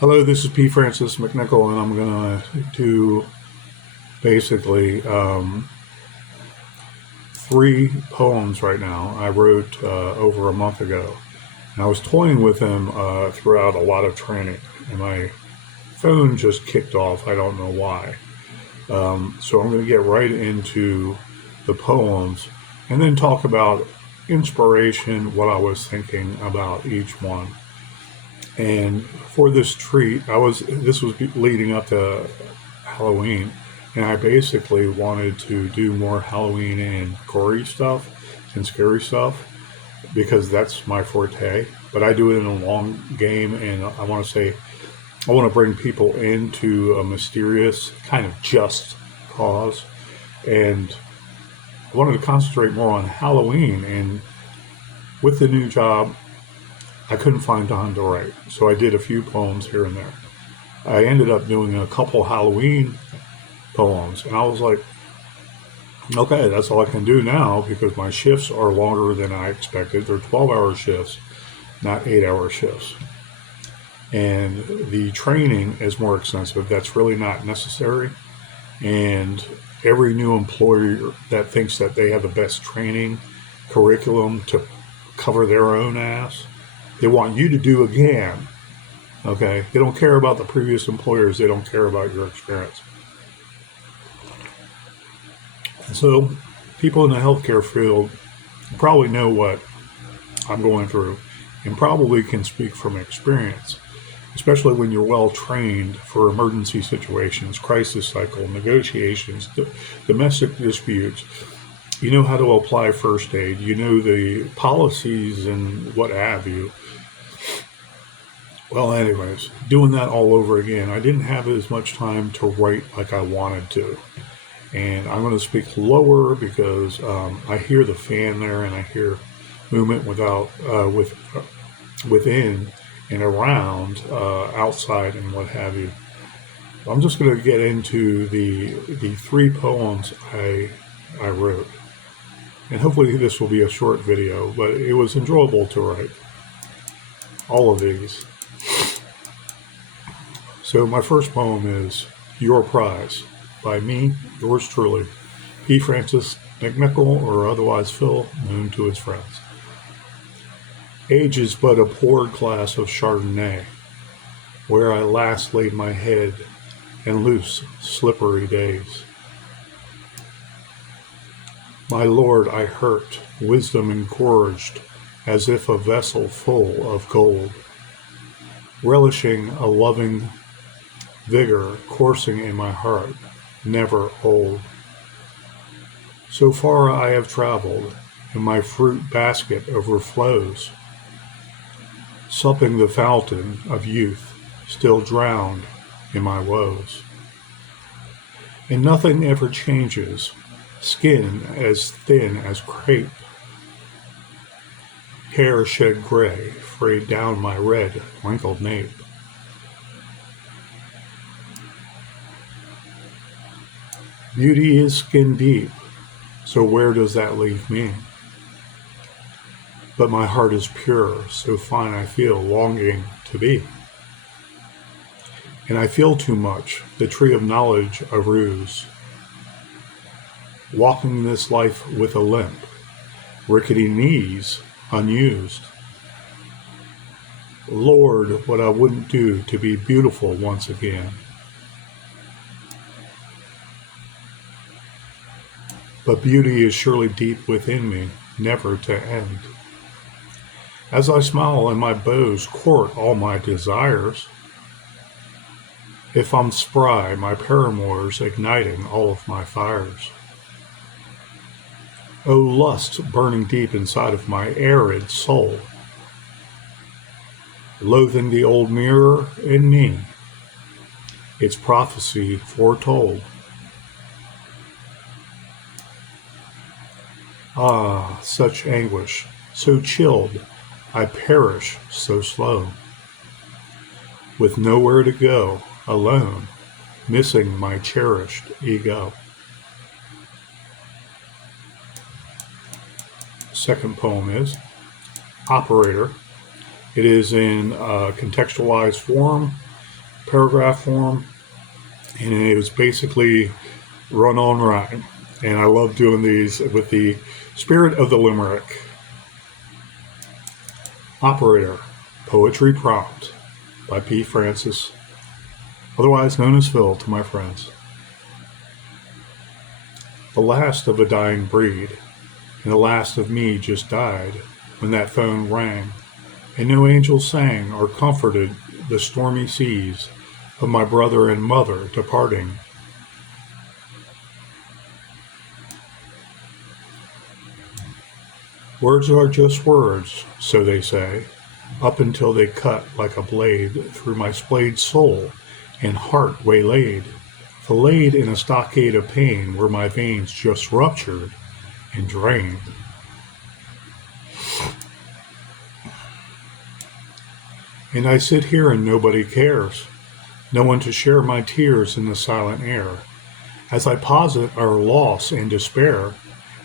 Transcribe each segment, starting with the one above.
Hello, this is P. Francis McNichol, and I'm going to do basically three poems right now I wrote over a month ago. And I was toying with them throughout a lot of training, and my phone just kicked off. I don't know why. So I'm going to get right into the poems and then talk about inspiration, what I was thinking about each one. And for this treat, this was leading up to Halloween, and I basically wanted to do more Halloween and gory stuff and scary stuff because that's my forte. But I do it in a long game, and I want to bring people into a mysterious kind of just cause, and I wanted to concentrate more on Halloween. And with the new job, I couldn't find time to write, so I did a few poems here and there. I ended up doing a couple Halloween poems, and I was like, okay, that's all I can do now because my shifts are longer than I expected. They're 12-hour shifts, not 8-hour shifts. And the training is more extensive. That's really not necessary. And every new employer that thinks that they have the best training curriculum to cover their own ass, they want you to do again. Okay? They don't care about the previous employers. They don't care about your experience. So people in the healthcare field probably know what I'm going through and probably can speak from experience, especially when you're well trained for emergency situations, crisis cycle, negotiations, domestic disputes. You know how to apply first aid. You know the policies and what have you. Well, anyways, doing that all over again. I didn't have as much time to write like I wanted to. And I'm going to speak lower because I hear the fan there and I hear movement within and around, outside and what have you. I'm just going to get into the three poems I wrote. And hopefully this will be a short video, but it was enjoyable to write all of these. So my first poem is Your Prize by me, yours truly, P. Francis McNichol, or otherwise Phil, known to his friends. Age is but a poured glass of Chardonnay, where I last laid my head in loose, slippery days. My Lord, I hurt, wisdom engorged, as if a vessel full of gold, relishing a loving vigor coursing in my heart, never old. So far I have traveled, and my fruit basket overflows, supping the fountain of youth, still drowned in my woes. And nothing ever changes, skin as thin as crape, hair shed gray, frayed down my red, wrinkled nape. Beauty is skin deep, so where does that leave me? But my heart is pure, so fine I feel longing to be. And I feel too much, the tree of knowledge a ruse, walking this life with a limp, rickety knees unused. Lord, what I wouldn't do to be beautiful once again. But beauty is surely deep within me, never to end. As I smile and my bows court all my desires, if I'm spry, my paramour's igniting all of my fires. O lust burning deep inside of my arid soul, loathing the old mirror in me, its prophecy foretold. Ah, such anguish, so chilled, I perish so slow, with nowhere to go, alone, missing my cherished ego. Second poem is Operator. It is in contextualized form paragraph form, and it was basically run on rhyme. And I love doing these with the spirit of the limerick. Operator, Poetry Prompt by P. Francis, otherwise known as Phil to my friends. The last of a dying breed, and the last of me just died when that phone rang, and no angel sang or comforted the stormy seas of my brother and mother departing. Words are just words, so they say, up until they cut like a blade through my splayed soul and heart waylaid, filleted in a stockade of pain where my veins just ruptured and drained. And I sit here and nobody cares, no one to share my tears in the silent air, as I posit our loss and despair,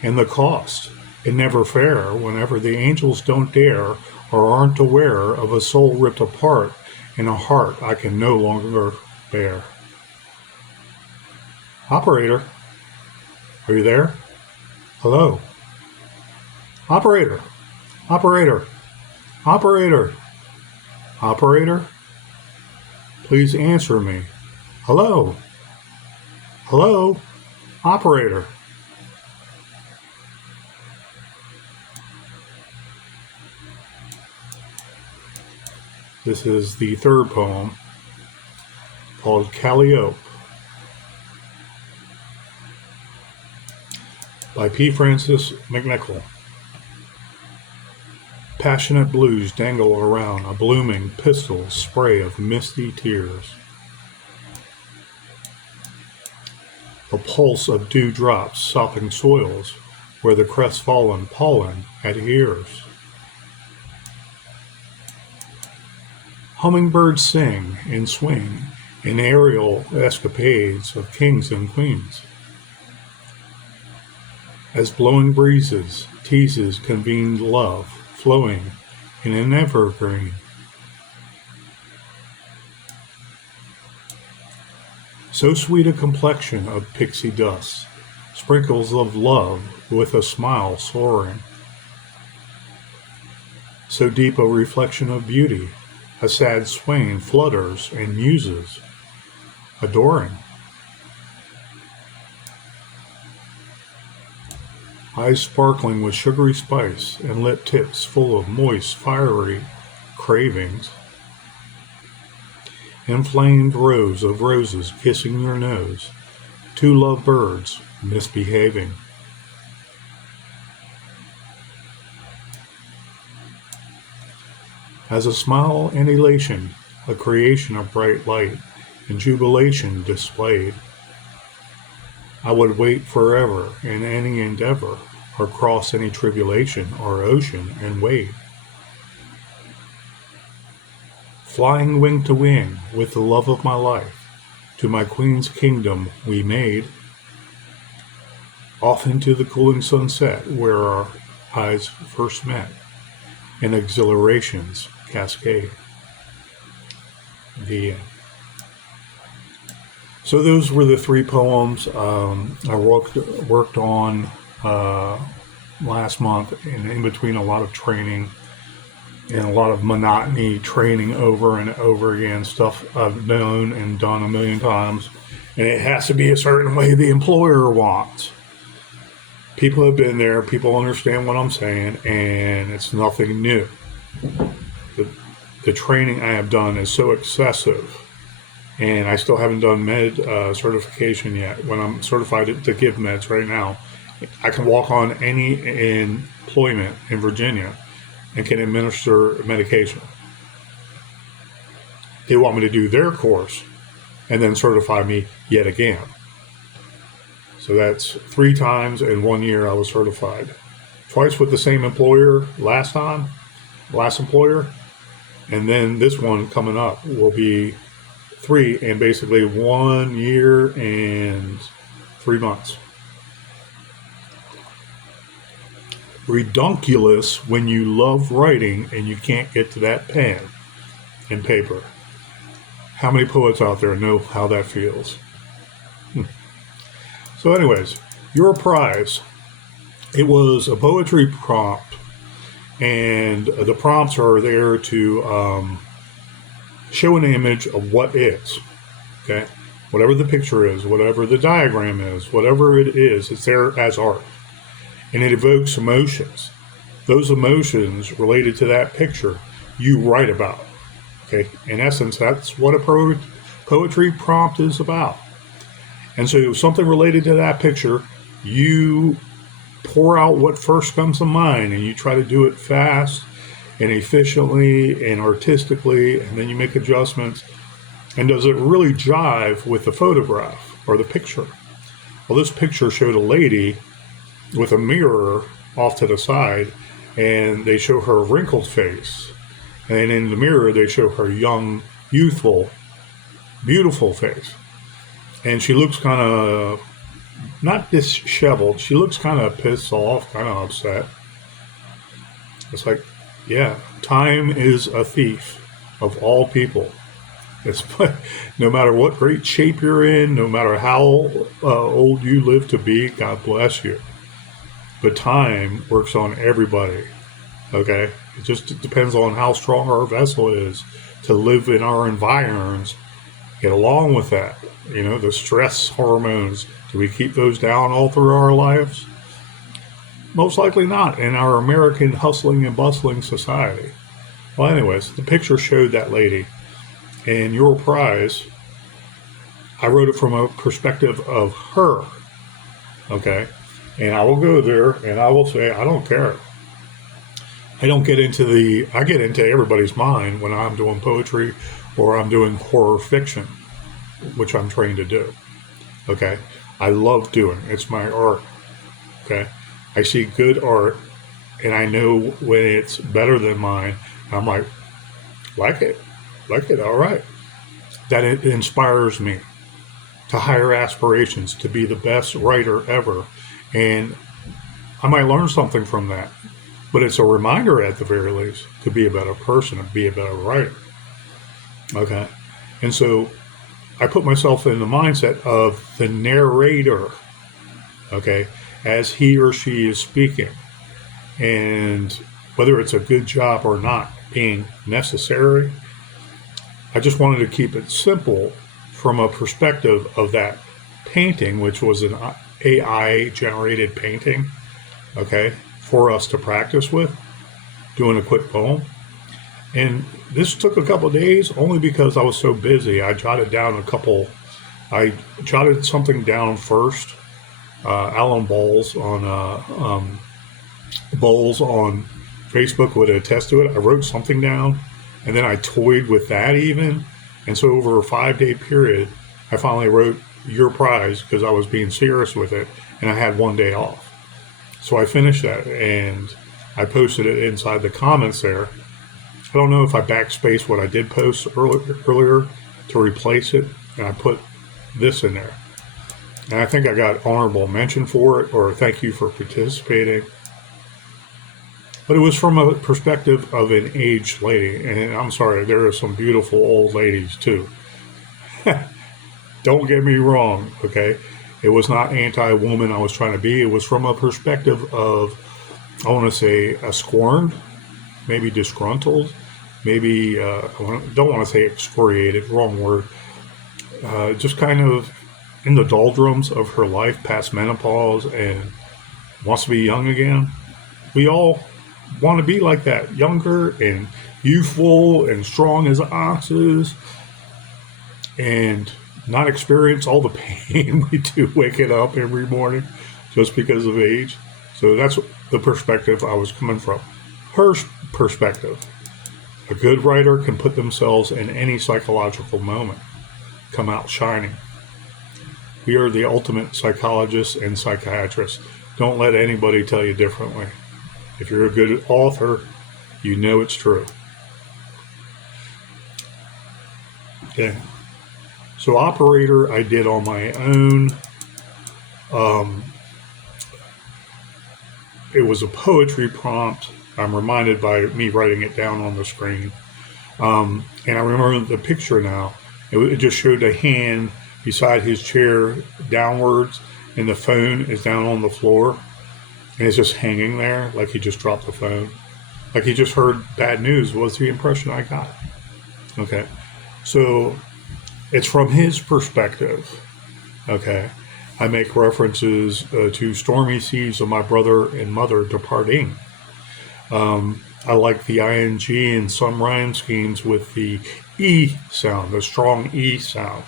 and the cost, and never fair whenever the angels don't dare or aren't aware of a soul ripped apart and a heart I can no longer bear. Operator, are you there? Hello? Operator, operator, operator, operator, please answer me. Hello? Hello? Operator. This is the third poem called Calliope by P. Francis McNichol. Passionate blues dangle around a blooming pistol spray of misty tears. The pulse of dewdrops sopping soils where the crestfallen pollen adheres. Hummingbirds sing and swing in aerial escapades of kings and queens, as blowing breezes teases convened love flowing in an evergreen. So sweet a complexion of pixie dust, sprinkles of love with a smile soaring. So deep a reflection of beauty, a sad swain flutters and muses, adoring. Eyes sparkling with sugary spice and lip tips full of moist, fiery cravings. Inflamed rows of roses kissing your nose, two love birds misbehaving. As a smile and elation, a creation of bright light and jubilation displayed, I would wait forever in any endeavor, or cross any tribulation or ocean and wade. Flying wing to wing with the love of my life, to my queen's kingdom we made, off into the cooling sunset where our eyes first met, and exhilarations cascade. The end. So those were the three poems I worked on last month, and in between a lot of training and a lot of monotony training over and over again, stuff I've known and done a million times, and it has to be a certain way the employer wants. People have been there, people understand what I'm saying, and it's nothing new. The training I have done is so excessive, and I still haven't done med certification yet. When I'm certified to give meds right now, I can walk on any employment in Virginia and can administer medication. They want me to do their course and then certify me yet again. So that's 3 times in 1 year I was certified. Twice with the same employer last employer, and then this one coming up will be 3 in basically 1 year and 3 months. Redunculous when you love writing and you can't get to that pen and paper. How many poets out there know how that feels? So anyways, your prize. It was a poetry prompt, and the prompts are there to show an image of what is. Okay? Whatever the picture is, whatever the diagram is, whatever it is, it's there as art. And it evokes emotions. Those emotions related to that picture, you write about. Okay? In essence, that's what a poetry prompt is about. And so something related to that picture, you pour out what first comes to mind, and you try to do it fast and efficiently and artistically, and then you make adjustments. And does it really jive with the photograph or the picture? Well, this picture showed a lady with a mirror off to the side, and they show her wrinkled face. And in the mirror, they show her young, youthful, beautiful face. And she looks kind of, not disheveled, she looks kind of pissed off, kind of upset. It's like, yeah, time is a thief of all people. It's, no matter what great shape you're in, no matter how old you live to be, God bless you. But time works on everybody, okay? It just depends on how strong our vessel is to live in our environs, get along with that. You know, the stress hormones, do we keep those down all through our lives? Most likely not in our American hustling and bustling society. Well, anyways, the picture showed that lady. And your prize, I wrote it from a perspective of her, okay? And I will go there and I will say, I don't care. I get into everybody's mind when I'm doing poetry or I'm doing horror fiction, which I'm trained to do, okay? I love doing it. It's my art, okay? I see good art and I know when it's better than mine. I'm like it, all right. That it inspires me to higher aspirations, to be the best writer ever. And I might learn something from that, but it's a reminder at the very least to be a better person and be a better writer. Okay. And so I put myself in the mindset of the narrator, okay, as he or she is speaking. And whether it's a good job or not being necessary, I just wanted to keep it simple from a perspective of that painting, which was an AI generated painting, okay, for us to practice with, doing a quick poem. And this took a couple of days only because I was so busy. I jotted something down first. Alan Bolls on Facebook would attest to it. I wrote something down and then I toyed with that even. And so over a 5-day period, I finally wrote your prize because I was being serious with it and I had 1 day off. So I finished that and I posted it inside the comments there. I don't know if I backspaced what I did post earlier to replace it, and I put this in there. And I think I got honorable mention for it, or thank you for participating. But it was from a perspective of an aged lady, and I'm sorry, there are some beautiful old ladies too. Don't get me wrong, okay? It was not anti-woman I was trying to be. It was from a perspective of, I want to say, a scorned, maybe disgruntled, maybe, I don't want to say excoriated, wrong word, just kind of in the doldrums of her life, past menopause, and wants to be young again. We all want to be like that, younger and youthful and strong as oxes, and not experience all the pain we do waking up every morning just because of age. So that's the perspective I was coming from. Her perspective. A good writer can put themselves in any psychological moment, come out shining. We are the ultimate psychologists and psychiatrists. Don't let anybody tell you differently. If you're a good author, you know it's true. Okay. So Operator I did on my own. It was a poetry prompt. I'm reminded by me writing it down on the screen. And I remember the picture now. It just showed a hand beside his chair downwards, and the phone is down on the floor, and it's just hanging there like he just dropped the phone. Like he just heard bad news was the impression I got. Okay. So it's from his perspective. Okay. I make references to stormy seas of my brother and mother departing. I like the ing in some rhyme schemes with the E sound, the strong E sound.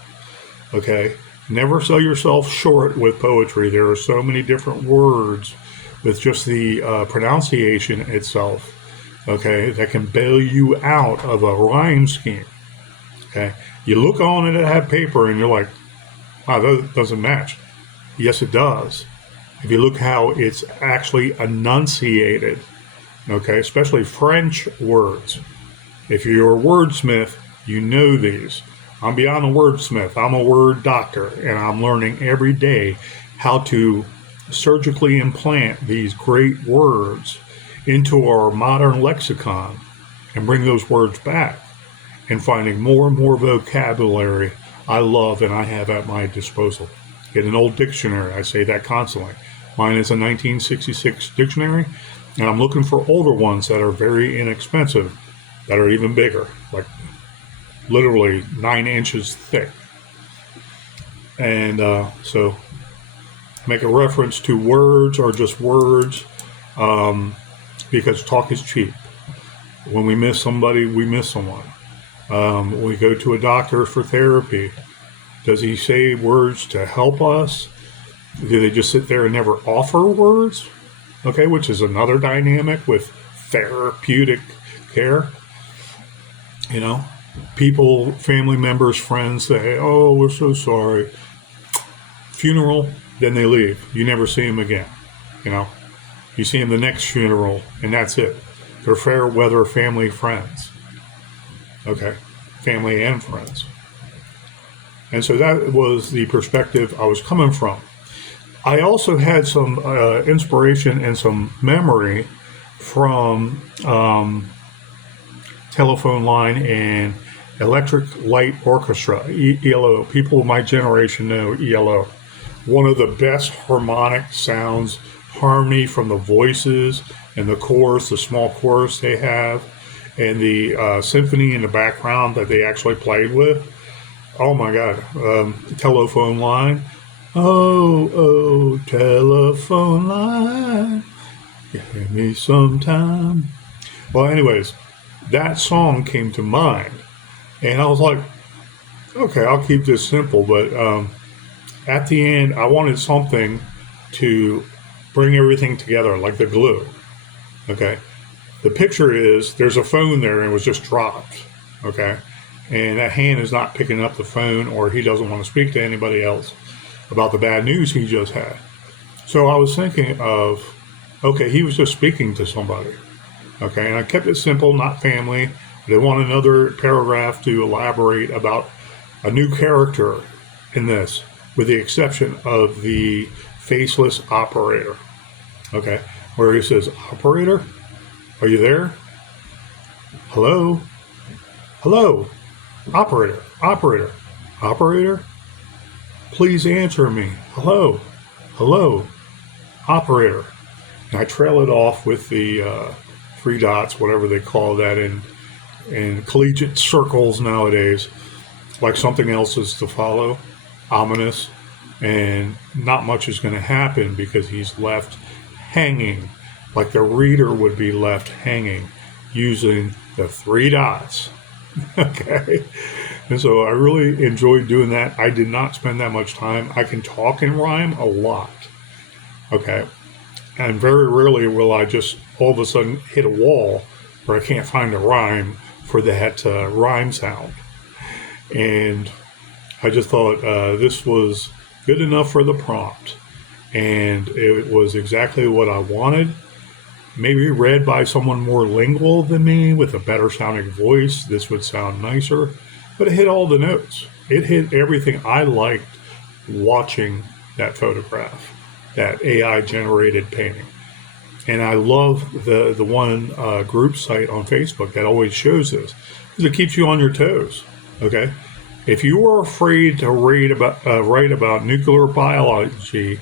Okay. Never sell yourself short with poetry. There are so many different words with just the pronunciation itself, okay, that can bail you out of a rhyme scheme. Okay. You look on it at that paper and you're like, wow, that doesn't match. Yes, it does. If you look how it's actually enunciated, okay, especially French words. If you're a wordsmith, you know these. I'm beyond a wordsmith. I'm a word doctor, and I'm learning every day how to surgically implant these great words into our modern lexicon and bring those words back, and finding more and more vocabulary I love and I have at my disposal. Get an old dictionary. I say that constantly. Mine is a 1966 dictionary, and I'm looking for older ones that are very inexpensive, that are even bigger, like literally 9 inches thick. And so make a reference to words or just words, because talk is cheap. When we miss somebody, we miss someone. When we go to a doctor for therapy, does he say words to help us? Do they just sit there and never offer words? Okay, which is another dynamic with therapeutic care. You know, people, family members, friends say, oh, we're so sorry. Funeral, then they leave. You never see them again. You know, you see them the next funeral, and that's it. They're fair weather family friends. Okay, family and friends. And so that was the perspective I was coming from. I also had some inspiration and some memory from Telephone Line and Electric Light Orchestra, ELO. People of my generation know ELO. One of the best harmonic sounds, harmony from the voices and the chorus, the small chorus they have, and the symphony in the background that they actually played with. Oh my God. Telephone Line. Oh, oh, telephone line. Give me some time. Well, anyways, that song came to mind. And I was like, okay, I'll keep this simple. But at the end, I wanted something to bring everything together, like the glue. Okay. The picture is there's a phone there and it was just dropped. Okay. And that hand is not picking up the phone, or he doesn't want to speak to anybody else about the bad news he just had. So I was thinking of, okay, he was just speaking to somebody. Okay. And I kept it simple, not family. I didn't want another paragraph to elaborate about a new character in this, with the exception of the faceless operator. Okay. Where he says, operator, are you there? Hello? Hello? Operator, operator, operator, please answer me. Hello, hello, operator. And I trail it off with the 3 dots, whatever they call that in collegiate circles nowadays, like something else is to follow, ominous, and not much is going to happen because he's left hanging, like the reader would be left hanging using the 3 dots. Okay. And so I really enjoyed doing that. I did not spend that much time. I can talk and rhyme a lot. Okay. And very rarely will I just all of a sudden hit a wall where I can't find a rhyme for that rhyme sound. And I just thought this was good enough for the prompt. And it was exactly what I wanted. Maybe read by someone more lingual than me with a better sounding voice, this would sound nicer. But it hit all the notes. It hit everything I liked watching that photograph, that AI generated painting. And I love the one group site on Facebook that always shows this, because it keeps you on your toes. Okay. If you are afraid to write about nuclear biology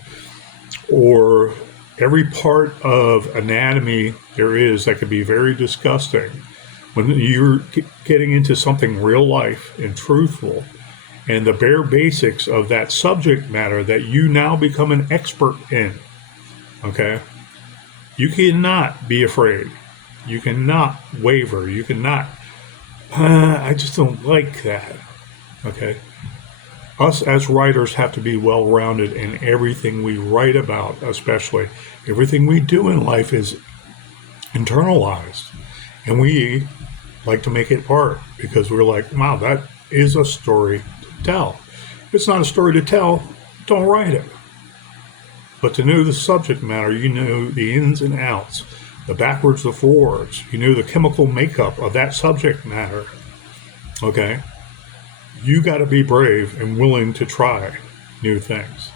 or every part of anatomy there is that could be very disgusting, when you're getting into something real life and truthful, and the bare basics of that subject matter that you now become an expert in, okay, you cannot be afraid. You cannot waver. You cannot, I just don't like that, okay? Us as writers have to be well-rounded in everything we write about, especially. Everything we do in life is internalized. And we like to make it art because we're like, wow, that is a story to tell. If it's not a story to tell, don't write it. But to know the subject matter, you know the ins and outs, the backwards, the forwards. You know the chemical makeup of that subject matter. Okay? You got to be brave and willing to try new things.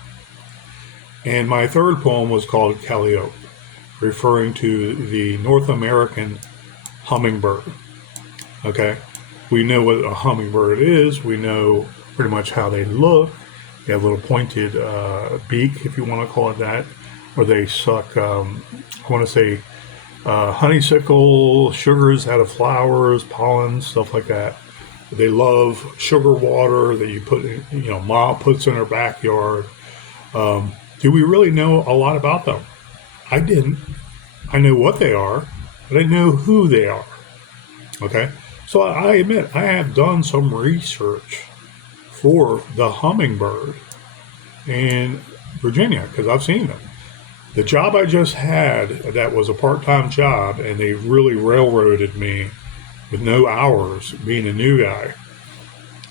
And my third poem was called Calliope, referring to the North American hummingbird. Okay? We know what a hummingbird is. We know pretty much how they look. They have a little pointed beak, if you want to call it that, where they suck, I want to say, honeysuckle, sugars out of flowers, pollen, stuff like that. They love sugar water that you put, Ma puts in her backyard. Do we really know a lot about them? I didn't. I know what they are, but I know who they are. Okay? So I admit I have done some research for the hummingbird in Virginia because I've seen them. The job I just had, that was a part-time job, and they really railroaded me with no hours, being a new guy.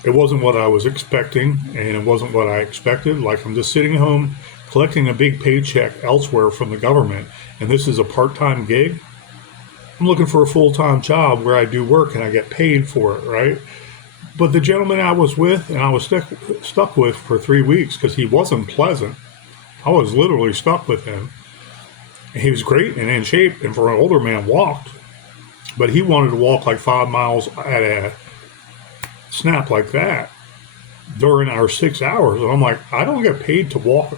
It wasn't what I was expecting, and it wasn't what I expected. Like, I'm just sitting home collecting a big paycheck elsewhere from the government, and this is a part-time gig. I'm looking for a full-time job where I do work and I get paid for it, right? But the gentleman I was with, and I was stuck with for 3 weeks because he wasn't pleasant. I was literally stuck with him. And he was great and in shape, and for an older man, walked. But he wanted to walk like 5 miles at a snap like that during our 6 hours. And I'm like, I don't get paid to walk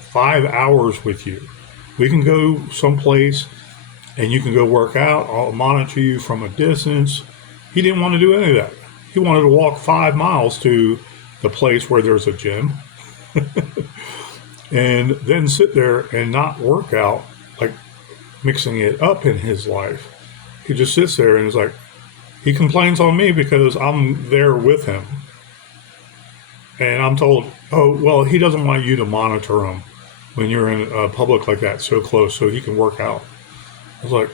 5 hours with you. We can go someplace and you can go work out. I'll monitor you from a distance. He didn't want to do any of that. He wanted to walk 5 miles to the place where there's a gym and then sit there and not work out, like mixing it up in his life. He just sits there and is like, he complains on me because I'm there with him. And I'm told, oh, well, he doesn't want you to monitor him when you're in public like that, so close, so he can work out. I was like,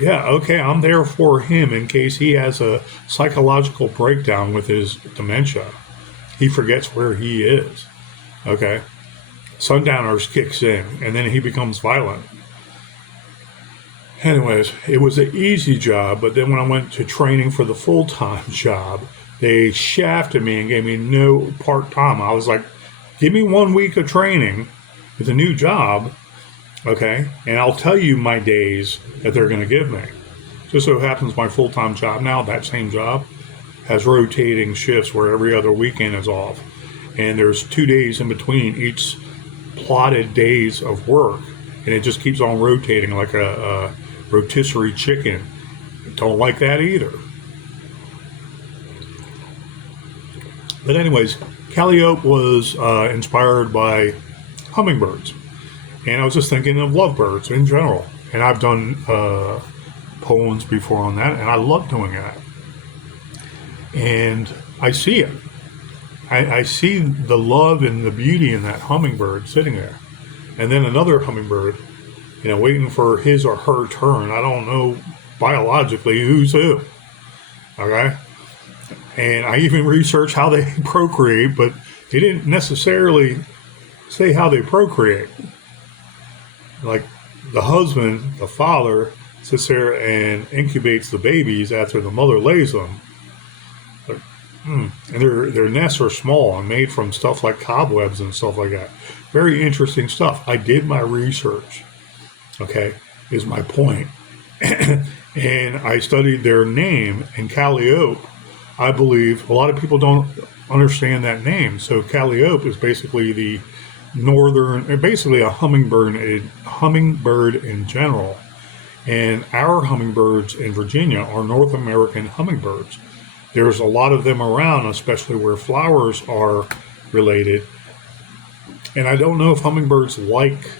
yeah, okay, I'm there for him in case he has a psychological breakdown with his dementia. He forgets where he is. Okay? Sundowners kicks in, and then he becomes violent. Anyways, it was an easy job, but then when I went to training for the full-time job, they shafted me and gave me no part-time. I was like, give me 1 week of training with a new job, okay, and I'll tell you my days that they're going to give me. Just so happens my full-time job now, that same job, has rotating shifts where every other weekend is off. And there's 2 days in between each plotted days of work. And it just keeps on rotating like a rotisserie chicken. Don't like that either. But anyways, Calliope was inspired by hummingbirds. And I was just thinking of lovebirds in general. And I've done poems before on that, and I love doing that. And I see it. I see the love and the beauty in that hummingbird sitting there. And then another hummingbird, waiting for his or her turn. I don't know biologically who's who. Okay? And I even researched how they procreate, but they didn't necessarily say how they procreate. Like the husband, the father, sits there and incubates the babies after the mother lays them. And their nests are small and made from stuff like cobwebs and stuff like that. Very interesting stuff. I did my research, okay, is my point. And I studied their name, and Calliope I believe a lot of people don't understand that name. So Calliope is basically the northern, basically a hummingbird in general. And our hummingbirds in Virginia are North American hummingbirds. There's a lot of them around, especially where flowers are related. And I don't know if hummingbirds like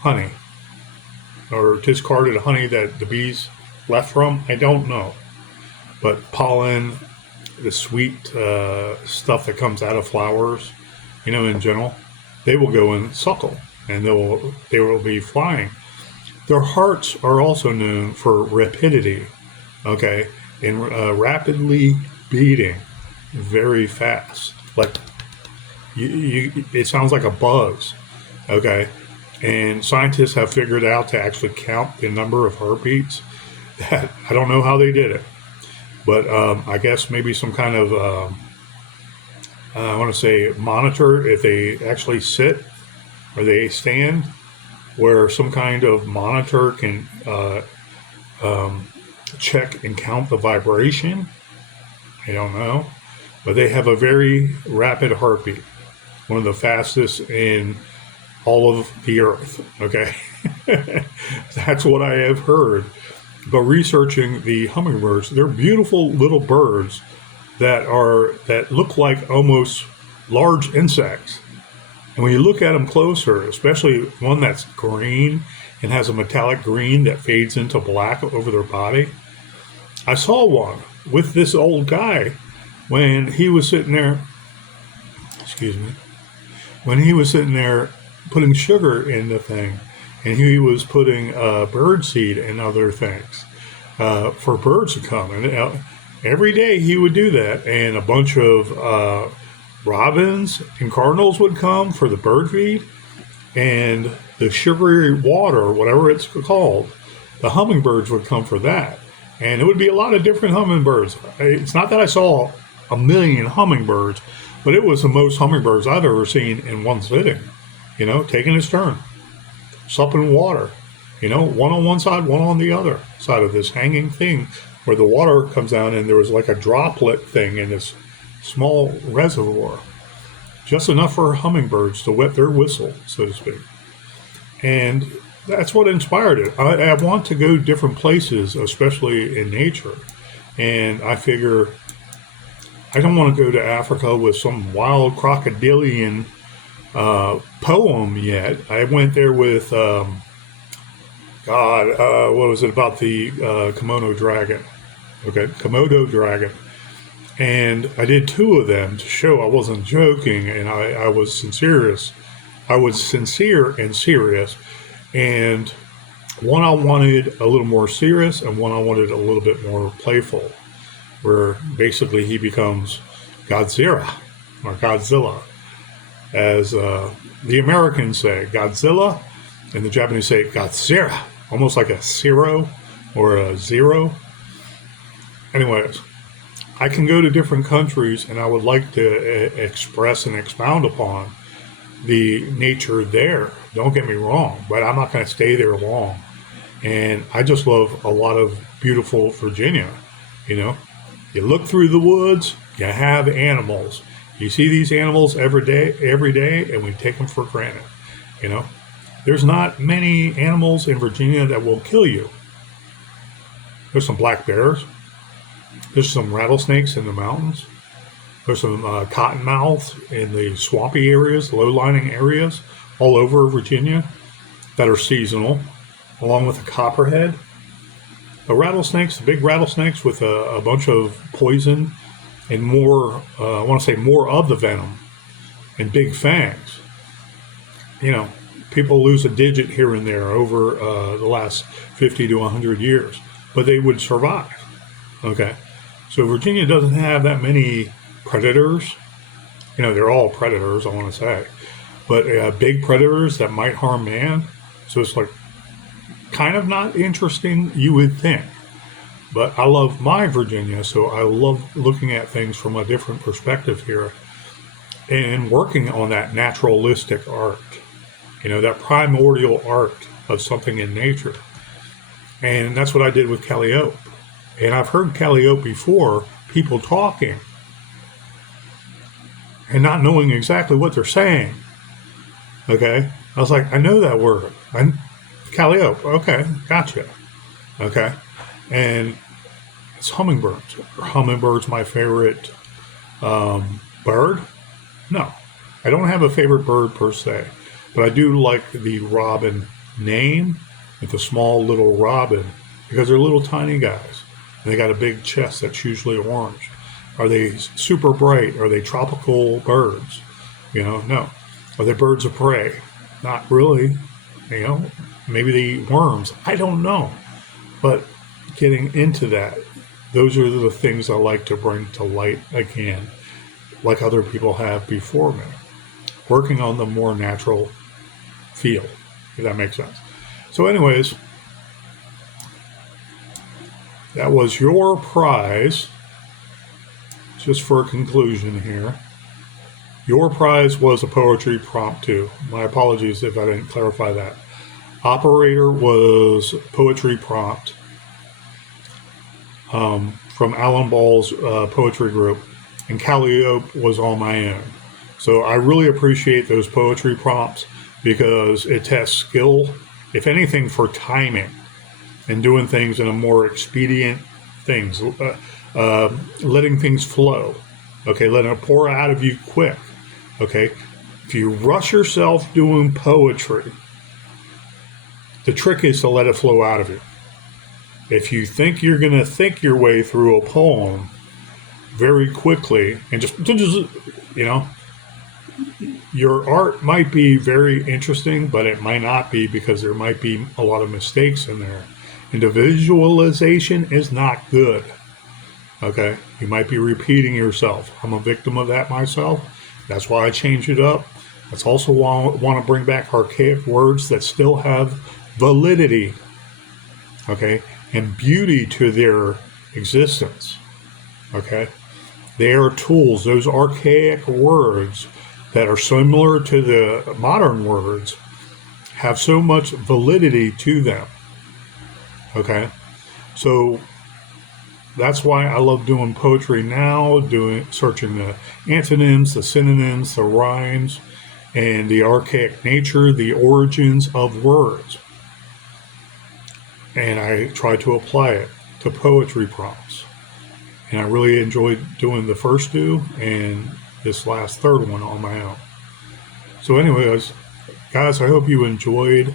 honey or discarded honey that the bees left from. I don't know. But pollen, the sweet stuff that comes out of flowers, in general, they will go and suckle, and they will be flying. Their hearts are also known for rapidity, okay, and rapidly beating very fast. Like it sounds like a buzz, okay. And scientists have figured out to actually count the number of heartbeats. That I don't know how they did it, but I guess maybe some kind of I want to say monitor if they actually sit or they stand, where some kind of monitor can check and count the vibration. I don't know, but they have a very rapid heartbeat, one of the fastest in all of the earth. Okay, that's what I have heard. But researching the hummingbirds, they're beautiful little birds that look like almost large insects. And when you look at them closer, especially one that's green and has a metallic green that fades into black over their body, I saw one with this old guy when he was sitting there, when he was sitting there putting sugar in the thing, and he was putting bird seed and other things for birds to come. And every day he would do that, and a bunch of robins and cardinals would come for the bird feed, and the sugary water, whatever it's called, the hummingbirds would come for that. And it would be a lot of different hummingbirds. It's not that I saw a million hummingbirds, but it was the most hummingbirds I've ever seen in one sitting, taking its turn, supping water, one on one side, one on the other side of this hanging thing where the water comes down, and there was like a droplet thing in this small reservoir, just enough for hummingbirds to wet their whistle, so to speak. And that's what inspired it. I want to go different places, especially in nature. And I figure I don't want to go to Africa with some wild crocodilian poem yet. I went there with, what was it about the Komodo dragon? Okay, Komodo dragon. And I did 2 of them to show I wasn't joking, and I was sincere. I was sincere and serious. And one I wanted a little more serious, and one I wanted a little bit more playful, where basically he becomes Godzilla, or Godzilla, as the Americans say Godzilla, and the Japanese say Godzilla, almost like a zero or a zero. Anyways, I can go to different countries, and I would like to express and expound upon the nature there. Don't get me wrong, but I'm not going to stay there long. And I just love a lot of beautiful Virginia. You look through the woods, you have animals. You see these animals every day, and we take them for granted. There's not many animals in Virginia that will kill you. There's some black bears. There's some rattlesnakes in the mountains. There's some cottonmouths in the swampy areas, low-lying areas all over Virginia that are seasonal, along with the copperhead. The rattlesnakes, the big rattlesnakes with a bunch of poison and more, I want to say more of the venom and big fangs. People lose a digit here and there over the last 50 to 100 years, but they would survive. Okay. So Virginia doesn't have that many predators. They're all predators, I want to say, but big predators that might harm man. So it's like kind of not interesting, you would think. But I love my Virginia, so I love looking at things from a different perspective here and working on that naturalistic art, that primordial art of something in nature. And that's what I did with Calliope. And I've heard Calliope before, people talking and not knowing exactly what they're saying. Okay. I was like, I know that word. Calliope. Okay. Gotcha. Okay. And it's hummingbirds. Are hummingbirds my favorite bird? No. I don't have a favorite bird per se, but I do like the robin name, with the small little robin, because they're little tiny guys. And they got a big chest that's usually orange. Are they super bright? Are they tropical birds? No. Are they birds of prey? Not really. Maybe they eat worms. I don't know. But getting into that, those are the things I like to bring to light again, like other people have before me. Working on the more natural feel, if that makes sense. So anyways, that was your prize. Just for a conclusion here. Your prize was a poetry prompt too. My apologies if I didn't clarify that. Operator was poetry prompt from Alan Bolls' poetry group, and Calliope was on my own. So I really appreciate those poetry prompts because it tests skill, if anything, for timing and doing things in a more expedient things, letting things flow. Okay, letting it pour out of you quick. Okay, if you rush yourself doing poetry, the trick is to let it flow out of you. If you think you're going to think your way through a poem very quickly and just your art might be very interesting, but it might not be, because there might be a lot of mistakes in there. And the visualization is not good. Okay, you might be repeating yourself. I'm a victim of that myself. That's why I changed it up. That's also why I want to bring back archaic words that still have validity, okay, and beauty to their existence. Okay, they are tools. Those archaic words that are similar to the modern words have so much validity to them. Okay, so that's why I love doing poetry now, searching the antonyms, the synonyms, the rhymes, and the archaic nature, the origins of words. And I try to apply it to poetry prompts. And I really enjoyed doing the first two and this last third one on my own. So anyways, guys, I hope you enjoyed.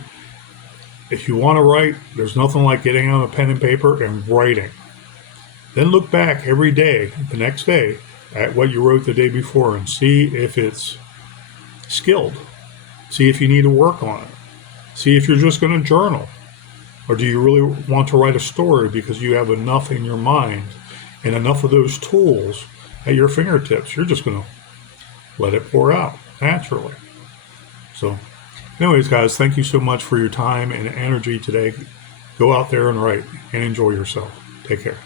If you want to write, there's nothing like getting on a pen and paper and writing. Then look back every day, the next day, at what you wrote the day before and see if it's skilled. See if you need to work on it. See if you're just going to journal. Or do you really want to write a story because you have enough in your mind and enough of those tools at your fingertips? You're just going to let it pour out naturally. So anyways, guys, thank you so much for your time and energy today. Go out there and write and enjoy yourself. Take care.